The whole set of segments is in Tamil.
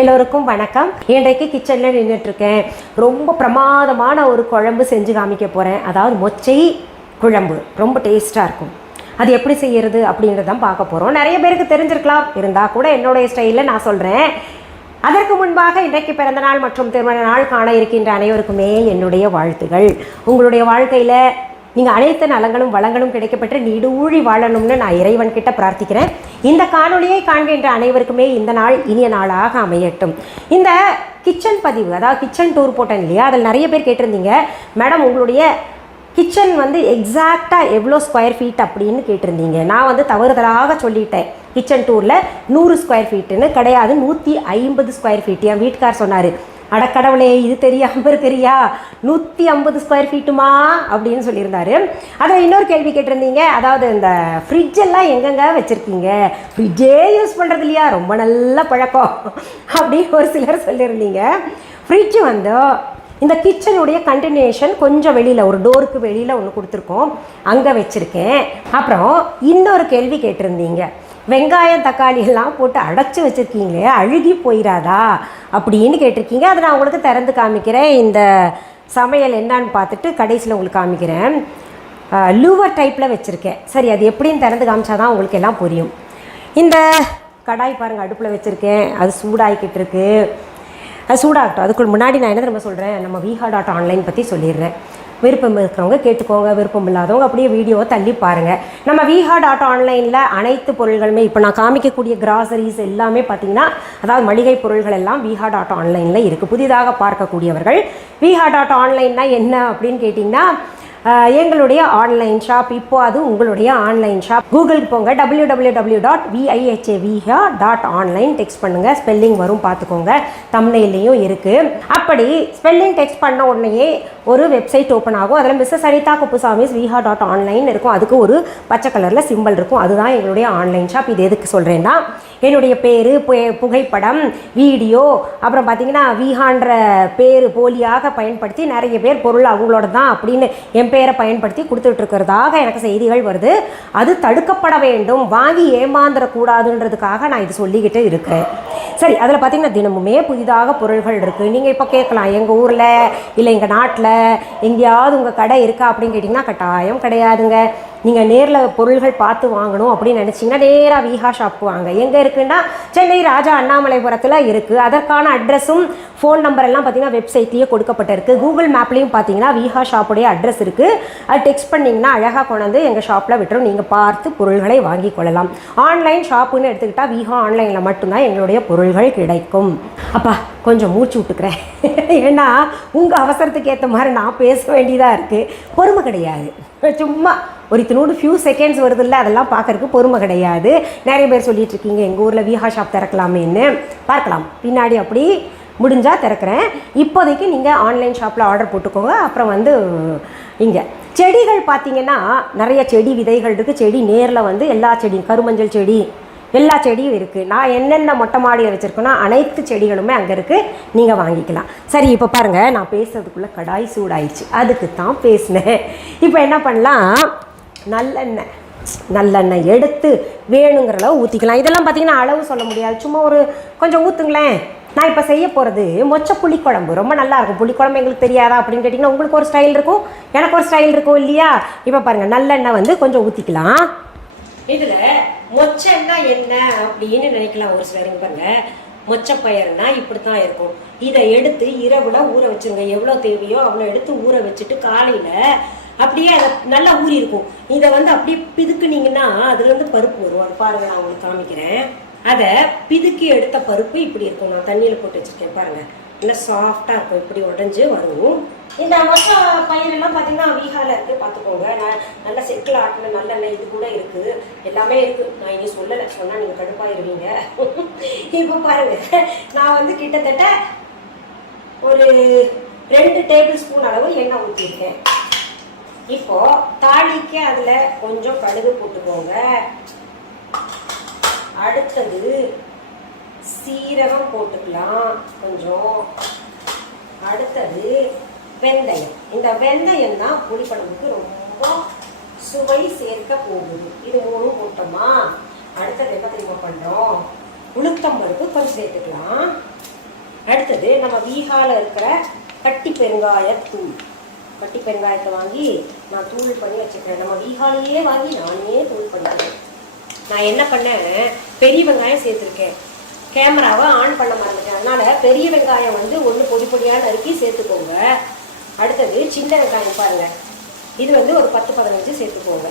எல்லோருக்கும் வணக்கம். இன்றைக்கு கிச்சனில் நின்றுட்டுருக்கேன். ரொம்ப பிரமாதமான ஒரு குழம்பு செஞ்சு காமிக்க போகிறேன். அதாவது மொச்சை குழம்பு ரொம்ப டேஸ்ட்டாக இருக்கும். அது எப்படி செய்கிறது அப்படின்றதான் பார்க்க போகிறோம். நிறைய பேருக்கு தெரிஞ்சிருக்கலாம், இருந்தால் கூட என்னுடைய ஸ்டைலில் நான் சொல்கிறேன். அதற்கு முன்பாக இன்றைக்கு பிறந்தநாள் மற்றும் திருமண நாள் காண இருக்கின்ற அனைவருக்குமே என்னுடைய வாழ்த்துகள். உங்களுடைய வாழ்க்கையில் நீங்கள் அனைத்து நலங்களும் வளங்களும் கிடைக்கப்பெற்று நீடூழி வாழணும்னு நான் இறைவன் கிட்ட பிரார்த்திக்கிறேன். இந்த காணொலியை காண்கின்ற அனைவருக்குமே இந்த நாள் இனிய நாளாக அமையட்டும். இந்த கிச்சன் பதிவு, அதாவது கிச்சன் டூர் போட்டேன் இல்லையா, அதில் நிறைய பேர் கேட்டிருந்தீங்க, மேடம் உங்களுடைய கிச்சன் எக்ஸாக்டாக எவ்வளோ ஸ்கொயர் ஃபீட் அப்படின்னு கேட்டிருந்தீங்க. நான் தவறுதலாக சொல்லிட்டேன். கிச்சன் டூரில் 100 ஸ்கொயர் ஃபீட்டுன்னு கிடையாது, 150 ஸ்கொயர் ஃபீட். என் வீட்டுக்கார் சொன்னார், அடக்கடவுளே இது தெரியாமல் இருக்கிறியா, 150 ஸ்கொயர் ஃபீட்டுமா அப்படின்னு சொல்லியிருந்தாரு. அதில் இன்னொரு கேள்வி கேட்டிருந்தீங்க, அதாவது இந்த ஃப்ரிட்ஜெல்லாம் எங்கெங்க வச்சுருக்கீங்க, ஃப்ரிட்ஜே யூஸ் பண்ணுறது இல்லையா, ரொம்ப நல்ல பழக்கம் அப்படின்னு ஒரு சிலர் சொல்லியிருந்தீங்க. ஃப்ரிட்ஜ் இந்த கிச்சனுடைய கண்டினியூஷன் கொஞ்சம் வெளியில், ஒரு டோருக்கு வெளியில் ஒன்று கொடுத்துருக்கோம், அங்கே வச்சுருக்கேன். அப்புறம் இன்னொரு கேள்வி கேட்டிருந்தீங்க, வெங்காயம் தக்காளி எல்லாம் போட்டு அடைச்சி வச்சுருக்கீங்களே, அழுகி போயிடாதா அப்படின்னு கேட்டிருக்கீங்க. அதை நான் உங்களுக்கு திறந்து காமிக்கிறேன். இந்த சமையல் என்னான்னு பார்த்துட்டு கடைசியில் உங்களுக்கு காமிக்கிறேன். லூவர் டைப்பில் வச்சுருக்கேன். சரி, அது எப்படின்னு திறந்து காமிச்சாதான் உங்களுக்கு எல்லாம் புரியும். இந்த கடாய் பாருங்கள், அடுப்பில் வச்சுருக்கேன். அது சூடாகிக்கிட்டு இருக்கு. அது சூடாகட்டும். அதுக்கு முன்னாடி நான் என்ன நம்ம சொல்கிறேன், நம்ம viha.online பற்றி சொல்லிடுறேன். விருப்பம் இருக்கிறவங்க கேட்டுக்கோங்க, விருப்பம் இல்லாதவங்க அப்படியே வீடியோவை தள்ளி பாருங்கள். நம்ம viha.onlineல அனைத்து பொருள்களுமே, இப்போ நான் காமிக்கக்கூடிய கிராசரிஸ் எல்லாமே பார்த்திங்கன்னா, அதாவது மளிகை பொருள்கள் எல்லாம் viha.onlineல இருக்குது. புதிதாக பார்க்கக்கூடியவர்கள் viha.onlineனா என்ன அப்படின்னு கேட்டிங்கன்னா, எங்களுடைய ஆன்லைன் ஷாப். இப்போ அது உங்களுடைய ஆன்லைன் ஷாப். கூகுளுக்கு போங்க, www.viha.online டெக்ஸ்ட் பண்ணுங்கள், ஸ்பெல்லிங் வரும் பார்த்துக்கோங்க. தம்ப்நெயிலையும் இருக்குது. அப்படி ஸ்பெல்லிங் டெக்ஸ்ட் பண்ண உடனேயே ஒரு வெப்சைட் ஓப்பன் ஆகும். அதில் மிஸ்ஸஸ் அனிதா குப்புசாமி viha.online இருக்கும். அதுக்கு ஒரு பச்சை கலரில் சிம்பிள் இருக்கும். அதுதான் எங்களுடைய ஆன்லைன் ஷாப். இது எதுக்கு சொல்கிறேன்னா, என்னுடைய பேர், புகைப்படம், வீடியோ, அப்புறம் பார்த்திங்கன்னா விஹான்ற பேர் போலியாக பயன்படுத்தி நிறைய பேர் பொருள் அவங்களோட தான் அப்படின்னு என் பேரை பயன்படுத்தி கொடுத்துட்ருக்கிறதாக எனக்கு செய்திகள் வருது. அது தடுக்கப்பட வேண்டும், வாங்கி ஏமாந்துடக்கூடாதுன்றதுக்காக நான் இது சொல்லிக்கிட்டு இருக்கிறேன். சரி, அதில் பார்த்திங்கன்னா தினமுமே புதிதாக பொருள்கள் இருக்குது. நீங்கள் இப்போ கேட்கலாம், எங்கள் ஊரில் இல்லை எங்கள் நாட்டில் எங்கேயாவது உங்கள் கடை இருக்கா அப்படின்னு கேட்டிங்கன்னா, கட்டாயம் கிடையாதுங்க. நீங்கள் நேரில் பொருள்கள் பார்த்து வாங்கணும் அப்படின்னு நினச்சிங்கன்னா நேராக விஹா ஷாப்பு வாங்க. எங்கே இருக்குன்னா, சென்னை ராஜா அண்ணாமலைபுரத்தில் இருக்குது. அதற்கான அட்ரஸும் ஃபோன் நம்பர் எல்லாம் பார்த்திங்கன்னா வெப்சைட்லேயே கொடுக்கப்பட்டிருக்கு. கூகுள் மேப்லேயும் பார்த்திங்கன்னா விஹா ஷாப்புடைய அட்ரஸ் இருக்குது. அது டெக்ஸ்ட் பண்ணிங்கன்னா அழகாக கொண்டாந்து எங்கள் ஷாப்பில் விட்டுரும். நீங்கள் பார்த்து பொருள்களை வாங்கி கொள்ளலாம். ஆன்லைன் ஷாப்புன்னு எடுத்துக்கிட்டால் விஹா ஆன்லைனில் மட்டும்தான் எங்களுடைய பொருள்கள் கிடைக்கும். அப்பா கொஞ்சம் மூச்சு விட்டுக்கிறேன், ஏன்னா உங்கள் அவசரத்துக்கு ஏற்ற மாதிரி நான் பேச வேண்டியதாக இருக்குது. பொறுமை கிடையாது, சும்மா ஒரு இத்தினோடு ஃபியூ செகண்ட்ஸ் வருது இல்லை, அதெல்லாம் பார்க்குறதுக்கு பொறுமை கிடையாது. நிறைய பேர் சொல்லிட்டு இருக்கீங்க எங்கள் ஊரில் விஹா ஷாப் திறக்கலாமேன்னு. பார்க்கலாம், பின்னாடி அப்படி முடிஞ்சால் திறக்கிறேன். இப்போதைக்கு நீங்கள் ஆன்லைன் ஷாப்பில் ஆர்டர் போட்டுக்கோங்க. அப்புறம் இங்கே செடிகள் பார்த்திங்கன்னா நிறைய செடி விதைகள் இருக்குது. செடி நேரில் எல்லா செடியும், கருமஞ்சள் செடி, எல்லா செடியும் இருக்குது. நான் என்னென்ன மொட்டை மாடியில் வச்சுருக்கேன்னா அனைத்து செடிகளுமே அங்கே இருக்குது, நீங்கள் வாங்கிக்கலாம். சரி, இப்போ பாருங்கள், நான் பேசுறதுக்குள்ளே கடாய் சூடாயிடுச்சு, அதுக்கு தான் பேசினேன். இப்போ என்ன பண்ணலாம், நல்லெண்ணெய் எடுத்து வேணுங்கிற அளவு ஊற்றிக்கலாம். இதெல்லாம் பார்த்திங்கன்னா அளவு சொல்ல முடியாது, சும்மா ஒரு கொஞ்சம் ஊற்றுங்களேன். நான் இப்போ செய்ய போகிறது மொச்சை புளிக்குழம்பு. ரொம்ப நல்லாயிருக்கும். புளிக்குழம்பு எங்களுக்கு தெரியாதா அப்படின்னு கேட்டிங்கன்னா, உங்களுக்கு ஒரு ஸ்டைல் இருக்கும், எனக்கு ஒரு ஸ்டைல் இருக்கும் இல்லையா. இப்போ பாருங்கள், நல்லெண்ணெய் கொஞ்சம் ஊற்றிக்கலாம். இதில் மொச்சைன்னா என்ன அப்படின்னு நினைக்கலாம் ஒரு சிலருங்க. பாருங்க, மொச்சப்பயிர்னா இப்படி தான் இருக்கும். இதை எடுத்து இரவுல ஊற வச்சுருங்க. எவ்வளோ தேவையோ அவ்வளோ எடுத்து ஊற வச்சுட்டு காலையில் அப்படியே அதை நல்லா ஊறி இருக்கும். இதை அப்படியே பிதுக்குனீங்கன்னா அதுலேருந்து பருப்பு வரும். அது பாருங்க, நான் உங்களுக்கு காமிக்கிறேன். அதை பிதுக்கி எடுத்த பருப்பு இப்படி இருக்கும். நான் தண்ணியில் போட்டு வச்சுருக்கேன் பாருங்க, நல்லா சாஃப்டாக இருக்கும், இப்படி உடஞ்சி வரும். இந்த மொச்சை பயிரெல்லாம் பார்த்தீங்கன்னா விஹாவில் இருக்குது, பார்த்துக்கோங்க. நான் நல்லா செக்கில் ஆட்டின நல்லெண்ணெய் இது கூட இருக்குது, எல்லாமே இருக்குது. நான் இங்கே சொல்லலை, சொன்னால் நீங்கள் கடுப்பாயிருவீங்க. இப்போ பாருங்கள், நான் கிட்டத்தட்ட ஒரு 2 டேபிள் ஸ்பூன் அளவு எண்ணெய் ஊற்றிருக்கேன். இப்போது தாளிக்க அதில் கொஞ்சம் கடுகு போட்டுக்கோங்க. அடுத்தது சீரகம் போட்டுக்கலாம் கொஞ்சம். அடுத்தது வெந்தயம். இந்த வெந்தயம் தான் புளிக்குழம்புக்கு ரொம்ப சுவை சேர்க்க போகுது. இது 3 போட்டோமா, அடுத்தது என்ன தெரியுமா பண்ணுறோம், உளுத்தம் பருப்பு கொஞ்சம் சேர்த்துக்கலாம். அடுத்தது நம்ம வீகால இருக்கிற கட்டி பெருங்காயத்தூள். கட்டி பெருங்காயத்தை வாங்கி நான் தூள் பண்ணி வச்சுக்கிறேன். நம்ம வீகாலையே வாங்கி நானே தூள் பண்ணுறேன். நான் என்ன பண்ணேன், பெரிய வெங்காயம் சேர்த்துருக்கேன். கேமராவை ஆன் பண்ண மாட்டேன், அதனால பெரிய வெங்காயம் வந்து ஒன்று பொடி பொடியாக நறுக்கி சேர்த்துக்கோங்க. அடுத்தது சின்ன வெங்காயம் பாருங்க, இது வந்து ஒரு 10-15 சேர்த்துக்கோங்க.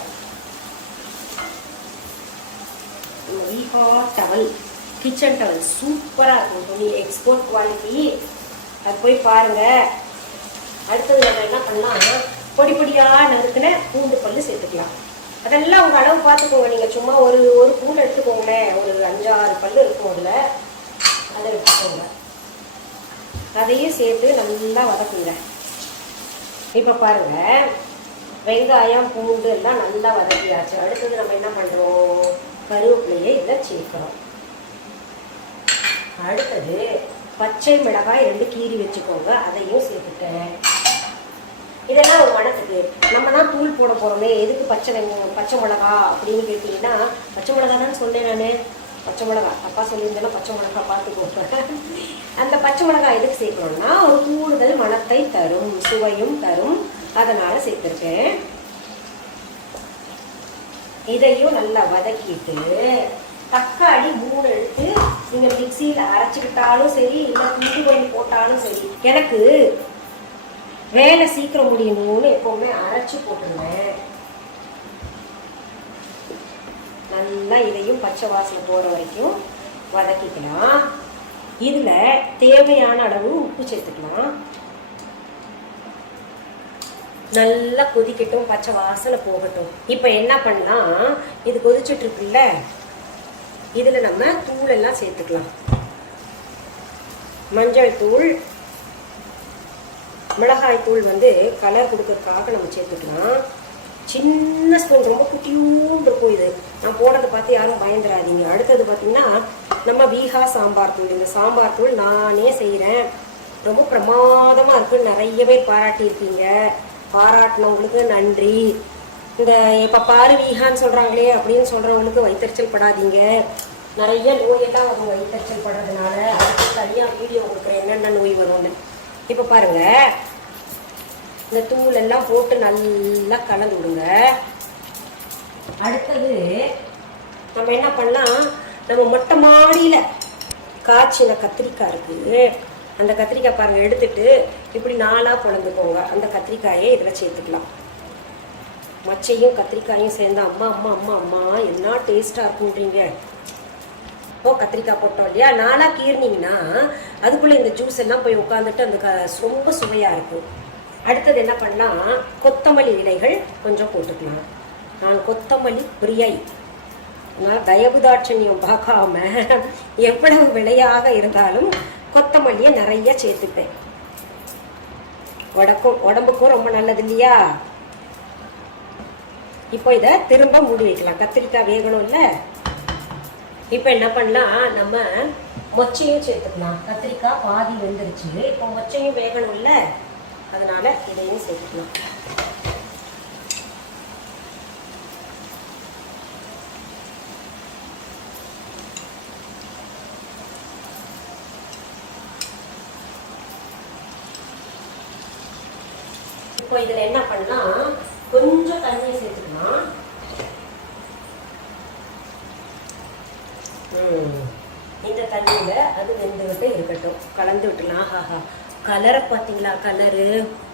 வீகா டவல், கிச்சன் டவல் சூப்பராக இருக்கும் துணி, எக்ஸ்போர்ட் குவாலிட்டி. அது போய் பாருங்க. அடுத்தது நம்ம என்ன பண்ணலாம், பொடி பொடியாக நறுக்குன பூண்டு பல்லு சேர்த்துக்கலாம். அதெல்லாம் உங்கள் அளவு பார்த்துக்கோங்க. நீங்கள் சும்மா ஒரு பூண்டு எடுத்துக்கோங்களேன், ஒரு 5-6 பல்லு இருக்கும் அதில், அதை எடுத்துக்கோங்க. அதையும் சேர்த்து நல்லா வதக்குங்க. இப்போ பாருங்க, வெங்காயம் பூண்டு எல்லாம் நல்லா வதக்கியாச்சு. அடுத்தது நம்ம என்ன பண்ணுறோம், கருவேப்பிலையை இதில் சேர்க்கிறோம். அடுத்தது பச்சை மிளகாய் 2 கீறி வச்சுக்கோங்க, அதையும் சேர்த்துட்டேன். இதெல்லாம் ஒரு மனத்துக்கு நம்ம தான் தூள் போட போகிறோமே, எதுக்கு பச்சை மிளகா அப்படின்னு கேட்டிங்கன்னா, பச்சை மிளகா தான் சொன்னேன் நான். பச்சை மிளகா அப்பா சொல்லியிருந்தேன்னா பச்சை மிளகா பார்த்து போட்டேன். அந்த பச்சை மிளகா எதுக்கு சேர்க்கணும்னா ஒரு கூடுதல் மணத்தை தரும், சுவையும் தரும், அதனால் சேர்த்துருக்கேன். இதையும் நல்லா வதக்கிட்டு தக்காளி 3 எடுத்து நீங்கள் மிக்சியில் அரைச்சிக்கிட்டாலும் சரி, இல்லை துண்டு பண்ணி போட்டாலும் சரி. எனக்கு வேலை சீக்கிரம் முடியணும்னு எப்பவுமே அரைச்சி போட்டுருவேன். நல்லா இதையும் பச்சை வாசனை போகிற வரைக்கும் வதக்கிக்கலாம். இதில் தேவையான அளவு உப்பு சேர்த்துக்கலாம். நல்லா கொதிக்கட்டும், பச்சை வாசனை போகட்டும். இப்போ என்ன பண்ணலாம், இது கொதிச்சுட்டு இருக்குல்ல, இதில் நம்ம தூள் எல்லாம் சேர்த்துக்கலாம். மஞ்சள் தூள், மிளகாய் தூள் வந்து கலர் கொடுக்கறதுக்காக நம்ம சேர்த்துக்கலாம். சின்ன ஸ்பூன், ரொம்ப குட்டியூண்டு இருக்கும். இது நான் போடுறதை பார்த்து யாரும் பயந்துடாதீங்க. அடுத்தது பார்த்திங்கன்னா நம்ம வீகா சாம்பார் தூள். இந்த சாம்பார் தூள் நானே செய்கிறேன், ரொம்ப பிரமாதமாக இருக்குன்னு நிறைய பேர் பாராட்டியிருக்கீங்க. பாராட்டினவங்களுக்கு நன்றி. இந்த இப்போ பாரு வீகான்னு சொல்கிறாங்களே அப்படின்னு சொல்கிறவங்களுக்கு வயிற்றுச்சல் படாதீங்க. நிறைய நோயெல்லாம் வரும் வயிற்றுச்சல் படுறதுனால. அதுக்கு தனியாக வீடியோ கொடுக்குறேன் என்னென்ன நோய் வரும்னு. இப்போ பாருங்கள், இந்த தூள் எல்லாம் போட்டு நல்லா கலந்து விடுங்க. அடுத்தது நம்ம என்ன பண்ணலாம், நம்ம மொட்டை மாடியில் காய்ச்சின கத்திரிக்காய் இருக்குது. அந்த கத்திரிக்காய் பாருங்கள், எடுத்துட்டு இப்படி 4ஆக பிளந்துக்கோங்க. அந்த கத்திரிக்காயை இதில் சேர்த்துக்கலாம். மச்சையும் கத்திரிக்காயும் சேர்ந்து அம்மா அம்மா அம்மா அம்மா என்ன டேஸ்ட்டாக இருக்குன்றீங்க. இப்போ கத்திரிக்காய் போட்டோம் இல்லையா, 4ஆக கீர்னிங்கன்னா அதுக்குள்ளே இந்த ஜூஸ் எல்லாம் போய் உட்காந்துட்டு அந்த ரொம்ப சுவையாக இருக்கும். அடுத்தது என்ன பண்ணலாம், கொத்தமல்லி இலைகள் கொஞ்சம் போட்டுக்கலாம். நான் கொத்தமல்லி பிரியை, நான் தயவுதாட்சண்யம் பார்க்காம எவ்வளவு விலையாக இருந்தாலும் கொத்தமல்லியை நிறைய சேர்த்துப்பேன். உடம்புக்கும் ரொம்ப நல்லது இல்லையா. இப்போ இதை திரும்ப மூடி வைக்கலாம். கத்திரிக்காய் வேகணும் இல்லை. இப்போ என்ன பண்ணலாம், நம்ம மொச்சையும் சேர்த்துக்கலாம். கத்திரிக்காய் பாதி வெந்துருச்சு, இப்போ மொச்சையும் வேகணும் இல்லை, அதனால இதையும் சேர்த்துக்கலாம். இப்போ இதில் என்ன பண்ணலாம், கொஞ்சம் தண்ணியை சேர்த்துக்கலாம். இந்த தண்ணியில் அது வெந்துகிட்டு இருக்கட்டும், கலந்து விட்டுலாம். ஆஹா, கலரை பார்த்தீங்களா, கலரு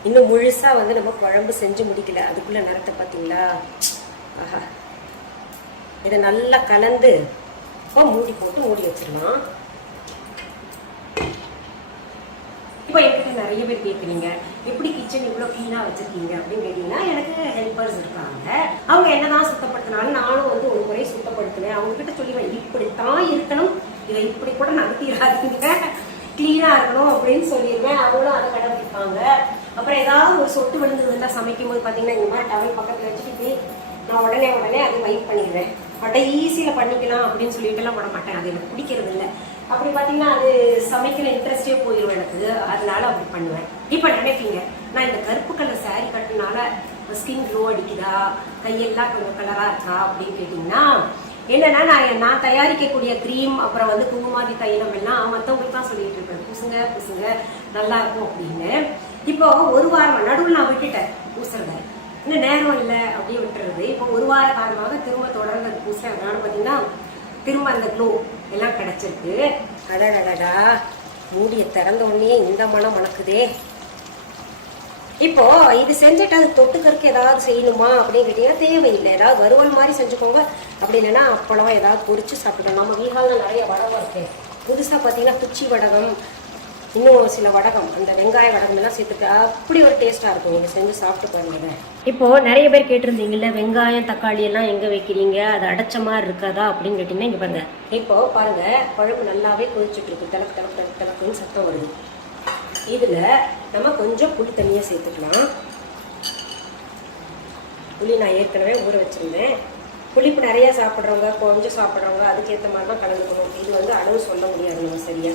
இன்னும் முழுசாக வந்து நம்ம குழம்பு செஞ்சு முடிக்கல, அதுக்குள்ளே நிறத்தை பார்த்தீங்களா. ஆஹா, இதை நல்லா கலந்து இப்போ மூடி போட்டு மூடி வச்சிடலாம். இப்போ என்கிட்ட நிறைய பேர் கேட்குறீங்க, எப்படி கிச்சன் இவ்வளோ க்ளீனாக வச்சுருக்கீங்க அப்படின்னு கேட்டிங்கன்னா, எனக்கு ஹெல்ப்பர்ஸ் இருக்காங்க. அவங்க என்ன தான் சுத்தப்படுத்தினாலும் நானும் வந்து ஒரு முறை சுத்தப்படுத்துவேன். அவங்கக்கிட்ட சொல்லிடுவேன், இப்படித்தான் இருக்கணும், இதை இப்படி கூட நடத்திடாதீங்க, க்ளீனாக இருக்கணும் அப்படின்னு சொல்லிடுவேன். அவங்களும் அதை கடைபிடிப்பாங்க. அப்புறம் ஏதாவது ஒரு சொட்டு விழுந்ததுன்னா சமைக்கும் போது பார்த்தீங்கன்னா இந்த மாதிரி டவல் பக்கத்தில் வச்சுட்டு நான் உடனே அதை வைப் பண்ணிடுவேன். கடைசியில் பண்ணிக்கலாம் அப்படின்னு சொல்லிட்டுலாம் விட மாட்டேன், அது எனக்கு பிடிக்கிறது இல்லை. அப்படி பார்த்தீங்கன்னா அது சமைக்கிற இன்ட்ரெஸ்டே போயிடும் எனக்கு, அதனால அப்படி பண்ணுவேன். இப்போ நினைப்பீங்க, நான் இந்த கருப்பு கலர் சாரீ கட்டினால ஸ்கின் க்ளோ அடிக்குதா, கையெல்லாம் கொஞ்சம் கலராக இருக்கா அப்படின்னு கேட்டிங்கன்னா, என்னன்னா நான் தயாரிக்கக்கூடிய க்ரீம் அப்புறம் வந்து குங்குமாதி தைலம் எல்லாம் மற்றவங்களுக்கு தான் சொல்லிட்டு இருப்பேன், பூசுங்க பூசுங்க நல்லா இருக்கும் அப்படின்னு. இப்போ ஒரு வாரம் நடுவில் நான் விட்டுட்டேன் பூசுறத, இன்னும் நேரம் இல்லை அப்படியே விட்டுறது. இப்போ ஒரு வார காரணமாக திரும்ப தொடர்ந்து அது பூசுறேன். அதனால பார்த்தீங்கன்னா திரும்ப அந்த க்ளோ எல்லாம் கிடைச்சிருக்கு. அடடடா, மூடியை திறந்த உடனே இந்த மனம் மணக்குதே. இப்போ இது செஞ்சுட்டு அது தொட்டுக்கறக்கு ஏதாவது செய்யணுமா அப்படின்னு கேட்டீங்கன்னா தேவையில்லை. ஏதாவது வறுவல் மாதிரி செஞ்சுக்கோங்க, அப்படி இல்லைன்னா அப்பளம் ஏதாவது பொரிச்சு சாப்பிடணும். நம்ம வீகாலில் நிறைய வடகம் இருக்கு. புதுசாக பார்த்தீங்கன்னா குச்சி வடகம், இன்னும் சில வடகம், அந்த வெங்காய வடகம் எல்லாம் சேர்த்துட்டு அப்படி ஒரு டேஸ்ட்டாக இருக்கும். நீங்கள் செஞ்சு சாப்பிட்டு பாருங்க. இப்போ நிறைய பேர் கேட்டிருந்தீங்கல்ல, வெங்காயம் தக்காளி எல்லாம் எங்கே வைக்கிறீங்க, அது அடைச்ச மாதிரி இருக்காதா அப்படின்னு கேட்டீங்கன்னா இங்கே பாருங்க. இப்போ பாருங்க, குழம்பு நல்லாவே கொதிச்சுட்டு இருக்கு, தலக்கு தலக்கு தலக்கு தலக்குன்னு சத்தம் வருது. இதில் நம்ம கொஞ்சம் புளி தண்ணியாக சேர்த்துக்கலாம். புளி நான் ஏற்கனவே ஊற வச்சுருந்தேன். புளிப்பு நிறையா சாப்பிட்றவங்க கொஞ்சம் சாப்பிட்றவங்க அதுக்கேற்ற மாதிரி தான் கலந்துக்கணும். இது வந்து அளவு சொல்ல முடியாது நம்ம சரியா.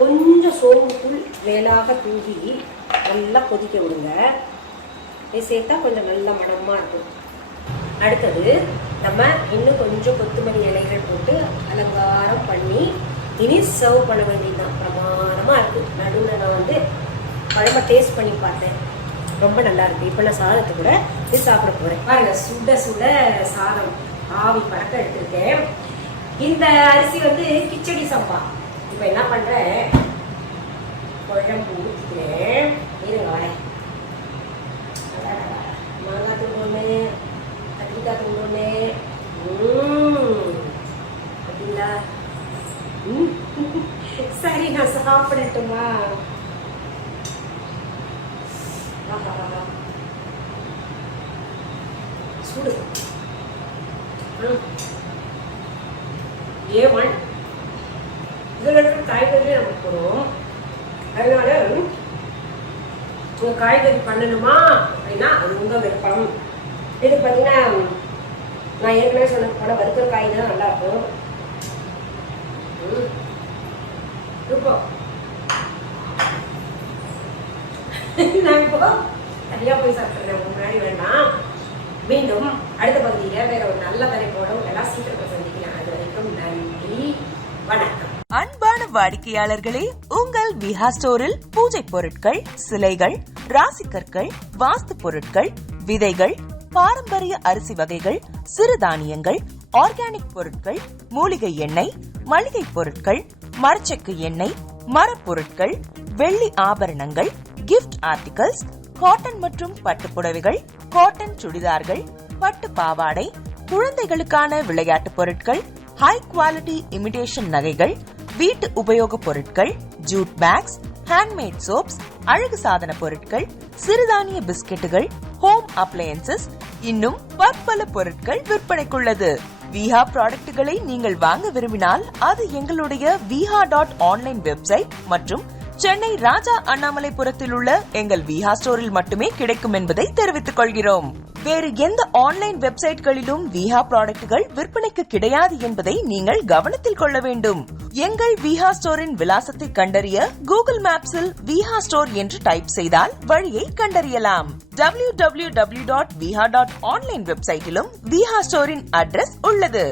கொஞ்சம் சோம்புத்தூள் மேலாக தூவி நல்லா கொதிக்க விடுங்க. இது சேர்த்தா கொஞ்சம் நல்ல மணமாக இருக்கும். அடுத்தது நம்ம இன்னும் கொஞ்சம் கொத்தமல்லி இலைகள் போட்டு அலங்காரம் பண்ணி இனி சர்வ் பண்ண வேண்டியதுதான். பிரமாணமாக இருக்குது. நடுவில் நான் வந்து குழம்பை டேஸ்ட் பண்ணி பார்த்தேன், ரொம்ப நல்லா இருக்குது. இப்போ நான் சாதத்தை கூட இது சாப்பிட போகிறேன். பாருங்க, சுட சுட சாதம் ஆவி பறக்க எடுத்துருக்கேன். இந்த அரிசி வந்து கிச்சடி சம்பா. இப்போ என்ன பண்ணுறேன், குழம்பு ஊற்றிக்கிறேன். இருங்க வரேன். மாங்காய் தூள் ஒன்று, கத்திரிக்காய் தூள் ஒன்று. அப்படிங்களா? சரி, நான் சாப்பிடட்டுமா? சூடு A1. இதில் இருக்கிற காய்கறியே நமக்கு போடும். அதனால உங்கள் காய்கறி பண்ணணுமா அப்படின்னா அது உங்கள் விருப்பம். இது பார்த்தீங்கன்னா நான் ஏற்கனவே சொன்ன போல வறுக்கிற காய் தான் நல்லாயிருக்கும். இப்போ நான் இப்போ தனியாக போய் சாப்பிட்றேன், முன்னாடி வேண்டாம். மீண்டும் அடுத்த பகுதியில் வேற ஒரு நல்ல தலைப்போட எல்லாம் சீக்கிரத்தை சந்திக்கலாம். அது வரைக்கும் நன்றி, வணக்கம். அன்பான வாடிக்கையாளர்களே, உங்கள் விஹா ஸ்டோரில் பூஜை பொருட்கள், சிலைகள், ராசிக்கற்கள், வாஸ்து பொருட்கள், விதைகள், பாரம்பரிய அரிசி வகைகள், சிறுதானியங்கள், ஆர்கானிக் பொருட்கள், மூலிகை எண்ணெய், மளிகை பொருட்கள், மரச்செக்கு எண்ணெய், மரப்பொருட்கள், வெள்ளி ஆபரணங்கள், கிஃப்ட் ஆர்டிகல்ஸ், காட்டன் மற்றும் பட்டு புடவைகள், காட்டன் சுடிதார்கள், பட்டு பாவாடை, குழந்தைகளுக்கான விளையாட்டு பொருட்கள், ஹை குவாலிட்டி இமிடேஷன் நகைகள், வீட்டு உபயோக பொருட்கள், ஜூட் பேக்ஸ், ஹேண்ட்மேட் சோப்ஸ், அழகு சாதன பொருட்கள், சிறுதானிய பிஸ்கெட்டுகள், ஹோம் அப்ளையன்சஸ், இன்னும் பற்பல பொருட்கள் விற்பனைக்குள்ளது. விஹா ப்ராடக்ட்களை நீங்கள் வாங்க விரும்பினால் அது எங்களுடைய viha.online வெப்சைட் மற்றும் சென்னை ராஜா அண்ணாமலைபுரத்தில் உள்ள எங்கள் விஹா ஸ்டோரில் மட்டுமே கிடைக்கும் என்பதை தெரிவித்துக் கொள்கிறோம். வேறு எந்த ஆன்லைன் வெப்சைட்களிலும் விஹா ப்ராடக்ட்கள் விற்பனைக்கு கிடையாது என்பதை நீங்கள் கவனத்தில் கொள்ள வேண்டும். எங்கள் விஹா ஸ்டோரின் விலாசத்தை கண்டறிய கூகுள் மேப்ஸில் விஹா ஸ்டோர் என்று டைப் செய்தால் வழியை கண்டறியலாம். www.viha.online வெப்சைட்டிலும் விஹா ஸ்டோரின் அட்ரஸ் உள்ளது.